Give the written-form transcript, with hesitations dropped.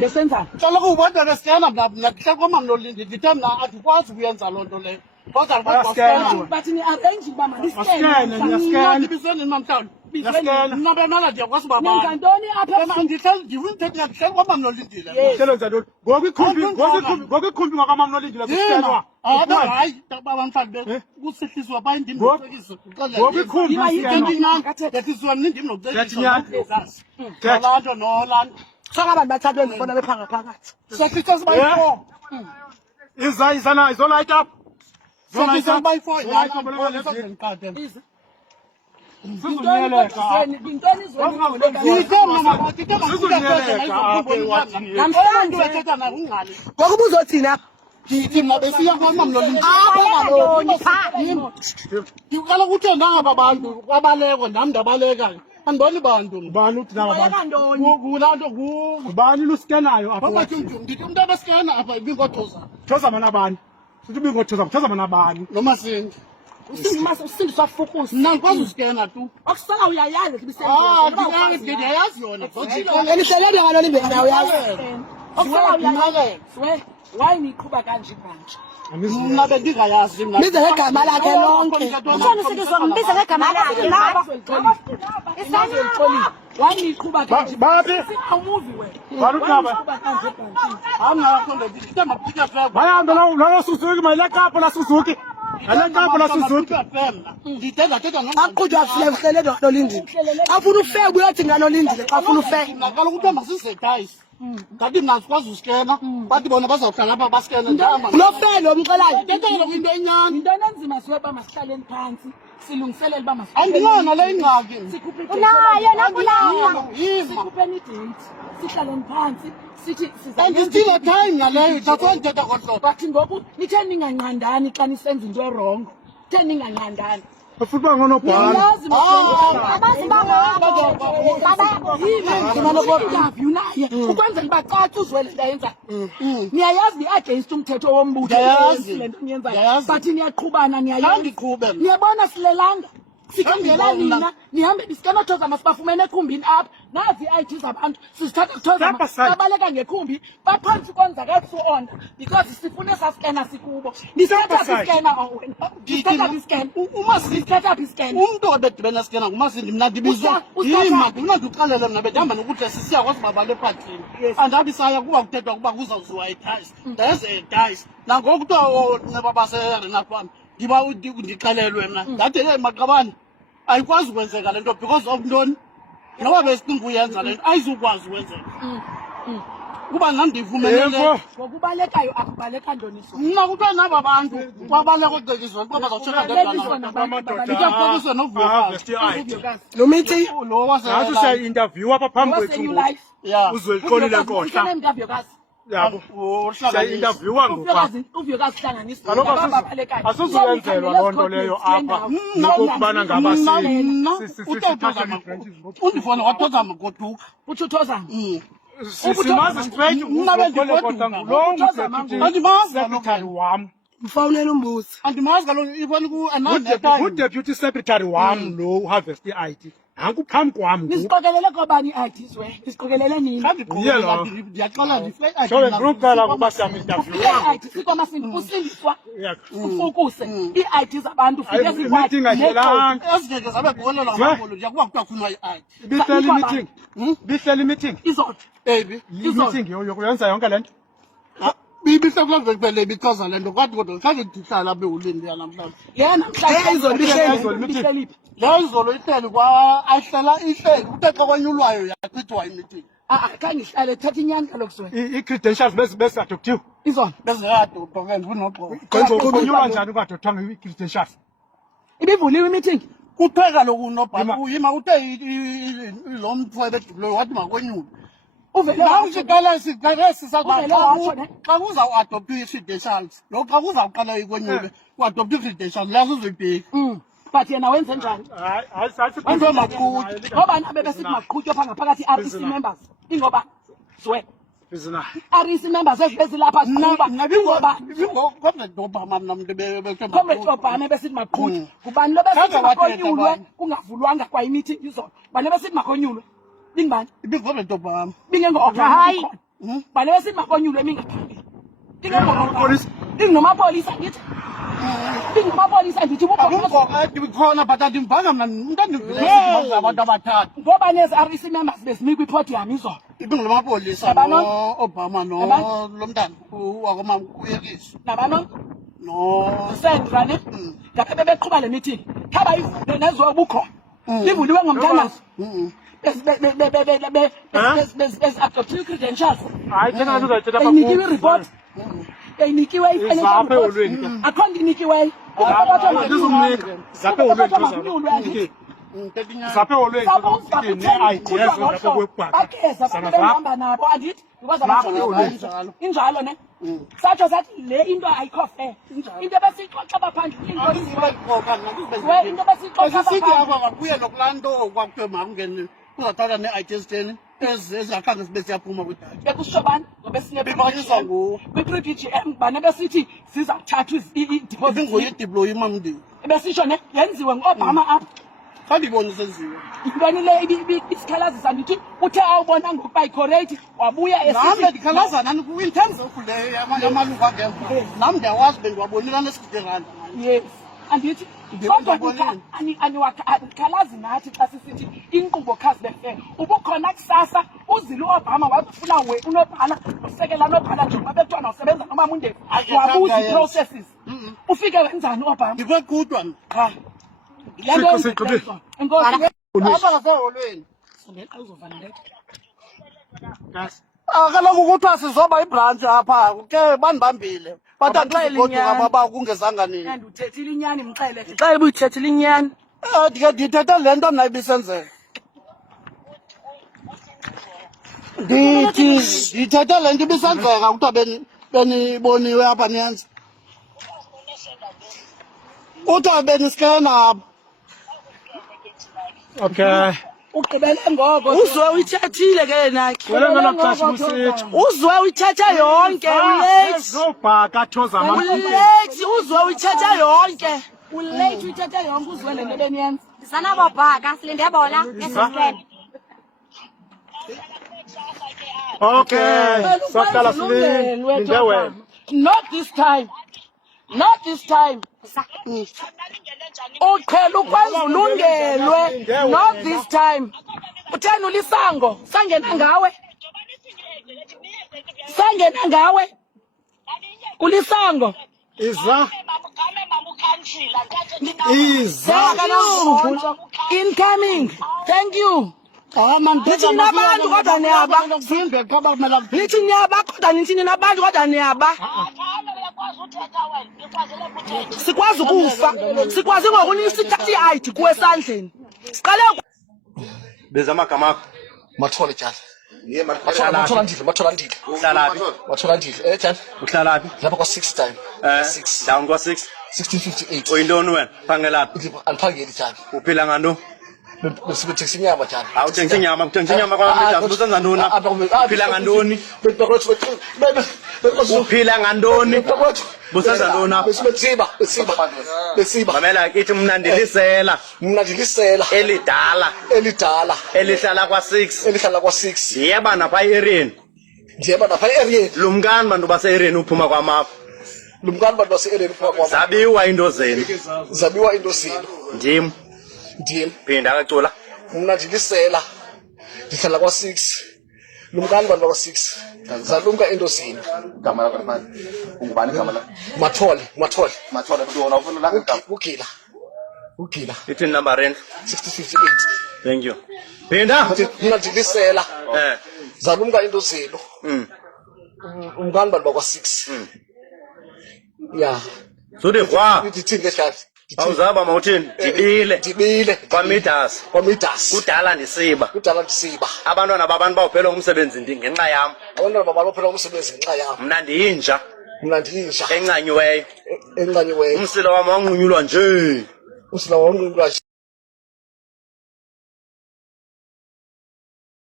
Ngesenza. Kaloku ubona nesikena mna kwamam Nolindi ndithe mna andikwazi kuyenza loo nto leyo. Kodwa But ni arrange uba maniscan. Ndibiseni mamhlawumbi. Mna bemala ndiyakwazi uba bani. Nenza ntoni apha? Ndihleli kwamam Nolindi le. Uhlelo nje ntoni? Ngoku ikhumbi ngakwamam Nolindi la kusikelwa. Hayi, babamhlawumbi kusihliswa phaa indim nocekiso. Ngoku ikhumbi Ndiyathiswa nindim nocekiso. Nolando nolando. Saka abantu bathathe ngibona bephanga phakathi. Sihliswa sibayi-4. Izo light up. Sihliswa sibayi-4. Ngoku uzothina Thina besiya kwamam Nolindi. Kaloku uthe nangaba bantu kwabalekwa nam ndabalekayo. Andiboni bantu. Ubani uthi nabantu? Kulaa nto Ubani luskenayo apha? ndithi umntu abesikena apha ibingothoza. Thoza mana bani? Sithi ubingothoza thoza mana bani? Nomasindi. usindiswa fukusi. Mna ndikwazi usikena tu. Okusala uyayazi Ndiyayazi yona. Elihlelele ngalo limbeka uyazi. Okusala uyayazi. Why niqhuba kanje manje? Mna bendingayazi mna. Bize ngegama lakhe lonke. Ukhona usikiswa mbize ngegama lakhe laba. Why niqhuba kanje? Babi. Awuvi wena. Balutaba. Bahambe la Suzuki mayilakapo la Suzuki. Alakapo la Suzuki. Aqudwa kuhlele Nolindi. Afuna ufeke uyothi ngaNolindi afuna ufeke. Kaloku kuthiwa masizedayisi. Ngathi mna sikwazi usikena. Bathi bona bazawuhlala apha basikene ndihamba. Lo feke lo mxelayo. Ndethela into enyani. Into enzima siweba masihlaleni phansi. Silungiselela uba Andingona le ingxaki. Unayo nakulayo. Sikhupheni idate. Sihlaleni phansi. Sithi And still a time naleyo thatha ndithetha kodwa. Bathi ngoku nithe ninganqandani xa nisenza into wrong. Nithe ninganqandani. Afuba ngonobhala. Yazi Abazi bangabo. ukwenzela uba xa uzwele ndayenza niyayazi against umthetho wombutho le nto niyenzayo but niyaqhubana niyabona silelanga sikhangela nina nihambe ndisikenoThoza masibafumene ekhumbini apha nazi i-IT zabantu sizithatha kuThoza babaleka ngekhumbi baphantsi konzakala su-onda because sifune sasikena sikubo ndisithatha isikena umntu obedibene sikena nguMasindi mna ndibizwa yima mna ndixelele mna bendihamba nokuthi sisiyakwazi uba bale ephathini andabi saya kuba kuthethwa ukuba kuzawuziwa idayisi ndayenze idayisi nangoku kuthiwa nceba baserena kwam ndiba ndixelelwe mna ndathi le maqabane ayikwazi ukwenzeka le nto because of ntoni noba besicinga uyenza le nto ayizukwazi ukwenzeka kuba nam ndivumelele ngokubalekayo akubaleka ntoniso mna kuthiwa naba bantu kwabaleka ucekiswa kuba bazawutsheka ndedwanandikakukiswe lo mithi lo Nathi siya-interview apha phambi kwethu uzweliqolile nkohla. Yabo. Siya-interviewa ngoku. uvuyokazi hlanganisa Kaloku asuzuyenzelwa loo nto leyo apha nokokubana ngaba undifone wathoza magoduka utsho uThoza simazi straight kodwa ngulo secretary wam. mfawunela umbuzo andimazi kaloku ibona Deputy secretary wam lo uharvest i-IT. Nanku phambi kwam ngoku. nisiqokelele kobani i-IT zwe nisiqokelele nini ndiyaxola Showe ngikuqala ukuba siyam-interviewa. sikomasindi usindiswa ufokuse ii-IT zabantu Meeting ayiphelanga. ezingeke zabe kuholelwa ngamabholo ndiyakuba kuthiwa kufunwa i-IT Ibihleli meeting. Ibihleli meeting. izolo ebi Meeting yokuyenza yonke le nto. ibisekulevele ibichaza le nto kwathi kodwa khange ndihlala apha ewulindi yanamhlanje yena mhlawumbe le izolo ihleli ihleli kuthe xa kwanyulwayo yachithwa imiting khange ihlale thatha inyani kaloku zwe Ii-credentials besadoptiwe. izolo bezeyadodwa ke ndibunogqoka Kunyulwa njani ungadoptwanga ii-credentials? ibivuliwe imiting kuthe kaloku unobhala uyima uthe lo mfo ebedubuleyo wathi makwenyulwe siqale xa kuzawuadoptwa ii-credentials lo xa kuzawuqala ikwenyulwe uadoptwa ii-credentials lezo uzibheki but yena wenze njani wenze maqhutywa ngobani abebesithi maqhutywa phaa ngaphakathi i-REC members ingoba zwe i-REC members ezilapha ziqhuba Comrade Obama besithi maqhutywa ngubani lo besithi makonyulwe kungavulwanga kwa-imithi izolo bani besithi makonyulwe bingibani ibingomntu obama bingengo-hayi bale besithi makonyulwe mingaphambili inginomapolisa ngithi inginomapolisa ndithi khona but andimbanga mna umuntu andivile abantu abathathu ngoba nezi-REC members besinikwa ipodium izolo ibingulomapolisa no-Obama no lo mntana wakomama uyekiswa nabano no Sandra ne ngabe bebeqhuba le meeting khaba ivule nezo bukhona livuliwe ngomthandazo bezi-adoptive credentials hayi thina sizayithetha beyinikiwe i-report beyinikiwe i-financial report akho nto inikiweyo zaphe olweni zaphe olweni bageza behamba nabo andithi injalo ne satsho sathi le into ayikho fair into ebesiyixoxa baphandle into besiyixoxa kuye nokulaa nto kwakuthiwe makungeni kuzathatha ne-identity ezingakhange sibe siyaphuma kwidata bekushobani ngoba bibaliswa nguwo kwi-3BGM bane besithi zizathathwa ibinguye idiployi mamndiwe besitsho ne yenziwe ngu-Obama apha khandiboni senziwe yintoni le isikhalazisa ndithi uthe awubona ngokuba icorrect wabuya nami ndikhalazana in terms of le yamalungu angemva nam ndiyawazi bendiwabonela nesigiranda yes andithi aniwakhalazi nathi xa sisithi inkqubo khazibefela ubukhona kusasa uzile u-Obama wafuna unobhala usekela nobhala nje babetwana usebenza noma mundeni wabuza i-processes ufike wenzani u-Obama ndikwekudwa cha abaseholweni kaloku kuthiwa sizoba ibranch apha ke bandibambile but andizikoduka kungezanga nini ndithethile inyani mxele ndixele ubuyithethile inyani ndike ndithethe le nto mna ibisenzeka ndithethe le nto ibisenzeka kuthiwa beniboniwe apha niyenza kuthiwa beniskena apha okay ugqibele ngoko uzwe uyithethile ke nakhe uzwe uyithethe yonke zobhaka thoza ulate uzwe uyithethe yonke ulate uyithethe yonke uzwe le nto beniyenza Sanababhaka silinde bona ngesisene. okay soqala silinde wena not this time uqhela ukwenza ulungelwe not this time utheni ulisango sangena ngawe ulisango iza incoming thank you nithi nabantu kodwa niyaba nithi niyaba kodwa nithi nabantu kodwa niyaba sikwazi ukufa sikwazi ngokunisithatha i-ID kuwe esandleni siqale beza amagama akho Mathole tjani mathola ndile uhlalaphi wathola ndile tjani uhlalaphi lapha kwa 6 time 6 down kwa 6 1658 oyintoni wena phangelaphi aliphangeli tjani uphila ngano besibethekisa inyama tjani awuthengisa inyama kwamida usenza ntoni uphila ngantoni uphila ngantoni busenza ntoni besiba mamela ithi mna ndilisela elidala elihlala kwa6 ndiyeba napha e-ereni lumkani bantu base-ereni uphuma kwamafu zabiwa into zenu ndim phinda kacula mna ndilisela ndihlala kwa6 lumkani bantu bakwa6 zalumka into zini gama lakho manje ungubani gama lakho mathole kuthiwa ufuna la ngegama ugila ithini number rent 6058 thank you phinda mna ndilisela zalumka into zenu umkani bantu bakwa6 ya suthi kwa ndithini ngehlali awuzaba mawuthini ndibile kwamidas kudala ndisiba abantwana babantu bawuphelwa ngumsebenzi ngenxa yam mna ndiyinja encanyiweyo encanyiweyo umsila wam wanqunyulwa nje